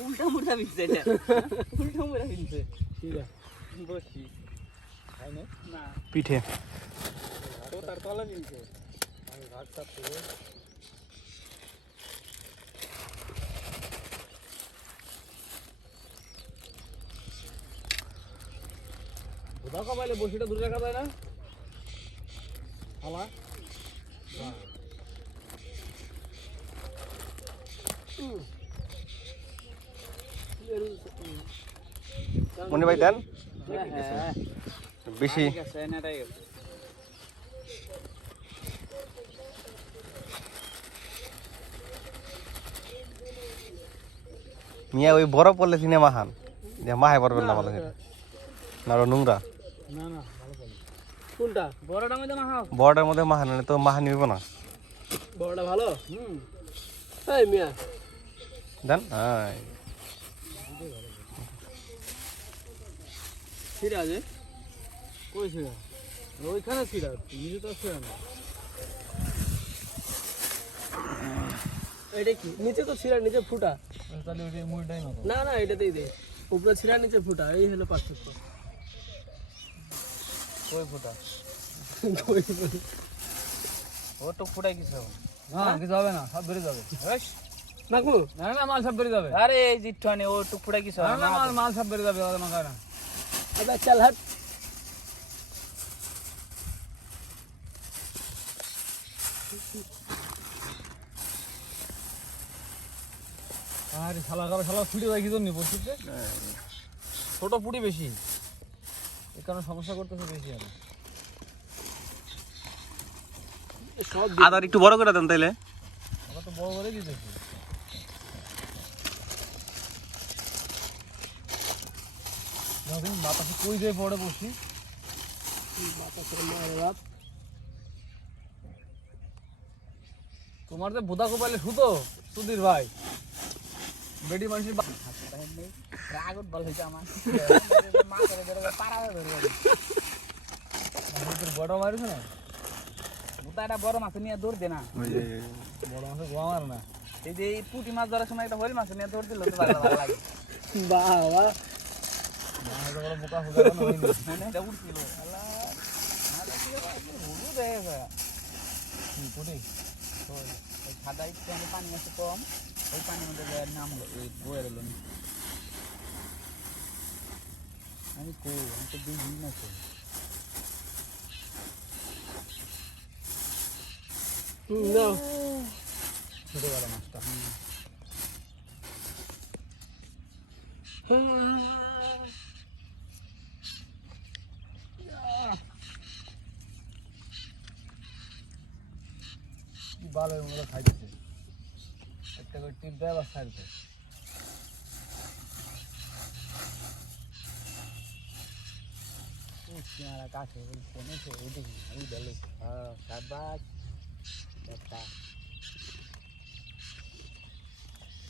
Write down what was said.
উল্টা মুড়া বিনছে এটা উল্টা মুড়া বিনছে ঠিক আছে বসি তাই না না পিঠে ও তার তলা বিনছে আমি ঘাট চাপতে হবে বোধা কবাইলে বসিটা দূরে রাখা যায় না হালা মনি ভাই দেন হ্যাঁ বেশি ঠিক আছে এনাটাই মিয়া ওই বড় পড়লে সিনেমা হান যে মাহে পড়বেন না বলে না আরো নোংরা না না ভালো করে কোনটা বড়টা মধ্যে মাখাও বড়টার মধ্যে মাহান তো মাহান নিব না বড়টা ভালো এই মিয়া দেন হ্যাঁ ছিড়া আছে কই ছিড়া ওইখানে ছিড়া নিজে তো ছিড়া না এটা কি নিচে তো ছিড়া নিচে ফুটা তাহলে ওই মুড়টাই না না না এটাতেই দে উপরে ছিড়া নিচে ফুটা এই হলো পার্থক্য কই ফুটা কই ও তো ফুটাই কিছু না কিছু হবে না সব বেরিয়ে যাবে বেশ নাকু না না মাল সব বেরিয়ে যাবে আরে এই জিট্টানে ও তো ফুটাই কিছু না মাল মাল সব বেরিয়ে যাবে ওদের মাথা না আচ্ছা চল হাট আরে শালা করে শালা ফুটে যায় কি জন্য বসিতে ছোট ফুটি বেশি এই কারণে সমস্যা করতেছে বেশি আর সব আদার একটু বড় করে দেন তাইলে আমরা তো বড় করে দিতেছি যখন বাতাসে কই দিয়ে পড়ে বসি বাতাসের মারে বাপ তোমার যে বোদা কোপালে শুতো সুধীর ভাই বেডি মানুষের রাগত বল হইছে আমার মা করে ধরে পাড়া ধরে বড় মারিস না বুতাটা বড় মাছ নিয়ে দৌড় দে না বড় মাছের গোয়া মার না এই যে এই পুঁটি মাছ ধরার সময় একটা হইল মাছ নিয়ে দৌড় দিল তো ভালো লাগে বাহ বাহ মাছ বড় বোকা ফুকা না হইনি মনে এটা উঠছিল আল্লাহ মাছ কি হলু দেয় পুটি ওই সাদা একটু পানি আছে কম ওই পানির মধ্যে নাম হলো ওই বইয়ের হলো আমি কো আমি তো দুই দিন আছে না ছোট গেল মাছটা বালের মতো খাইতেছে একটা করে টিপ দেয় বা ছাড়তে কাছে ফোনে ওই দেখি ওই বেলে হ্যাঁ সাবাস